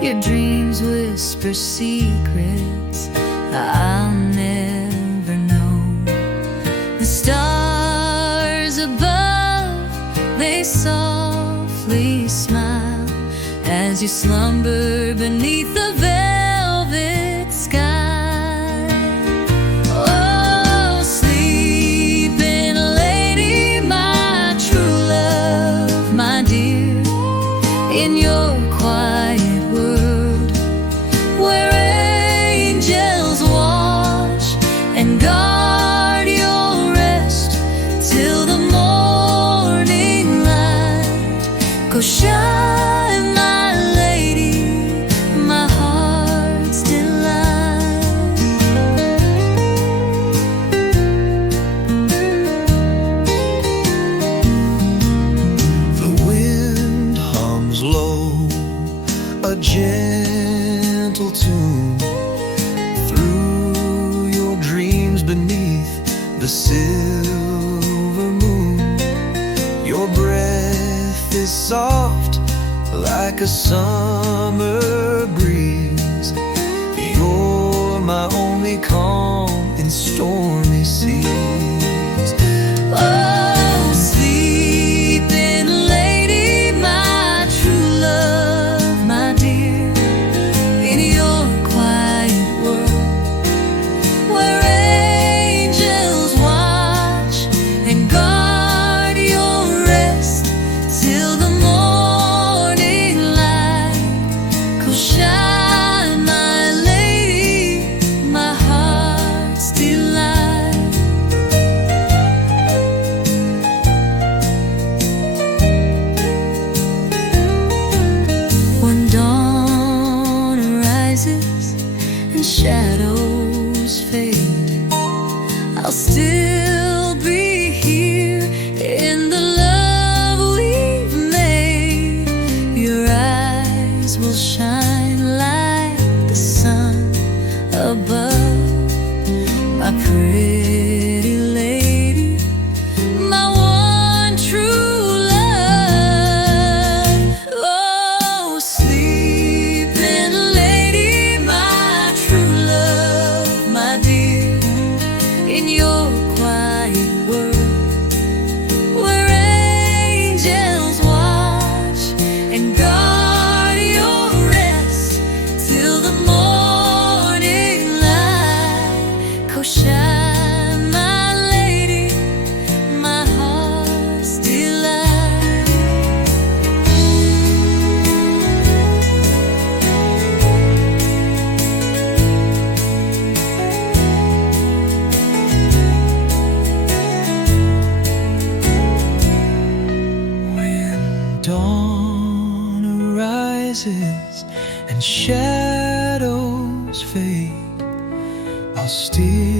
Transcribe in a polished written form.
Your dreams whisper secrets I'll never know. The stars above, they softly smile as you slumber beneath the velvet sky. Oh, sleeping lady, my true love, my dear, in your quiet world where angels watch and guard your rest till the morning light. Go shine, my lady, my heart's delight. The wind hums low, a gentle tune, through your dreams beneath the silver moon. Your breath is soft like a summer breeze. You're my only calm in stormy seas. Oh, sleeping lady, my true love, my dear, in your quiet world where angels watch and guard your rest till the morning light. Go shine, my lady, my heart's delight. When dawn arises and shadows fade, I'll still be here in the love we've made. Your eyes will shine like the sun above, my pretty lady, my one true love. Oh, sleeping lady, my true love, my dear, in your quiet world where angels watch and guard your rest till the morning light. Go shine, my lady, my heart's delight. When dawn arises and shadows fade, I'll still